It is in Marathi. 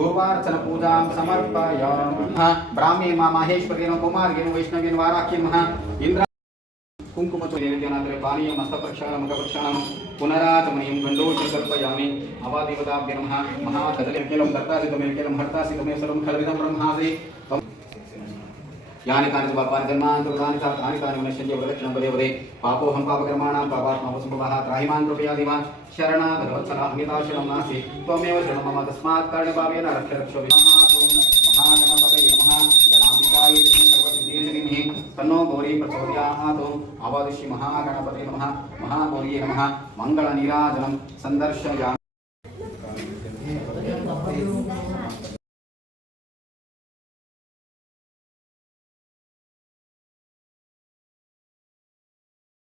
दूर्वार्चन पूजां समर्पयामः। ब्राह्मे मा माहेश्वर्येण कुमार्येण वैष्णवेन वाराख्येन इंद्र कुंकुमत्वनैवेद्यानन्तरे पानीयं हस्तप्रक्षालनं मुखप्रक्षालनं पुनराचमनीयं गण्डोषं कल्पयामि। अवादेवताभ्यो नमः। महाकदलीकेलं दत्तासितमेकेलं हर्तासितमे सर्वं खलविदं ब्रह्मासि। यानि कानि पापानि जन्मान्तराणि तानि तानि विनश्यन्ति प्रदक्षिणं पदे पदे। पापोऽहं पापकर्माणां पापात्मावसम्भवः त्राहिमां कृपयादिव शरणागतवत्सला अमिताशरणं नास्ति त्वमेव शरणं मम तस्मात् कर्णभावेन रक्ष रक्ष महागणपतये नमः। गणाधिकाय सर्वसिद्धिर्धीमहि तन्नो गौरी प्रचोदयात्। आवादिष्य महागणपतये नमः। महागौर्यै नमः। मङ्गलनीराजनं सन्दर्शयामि।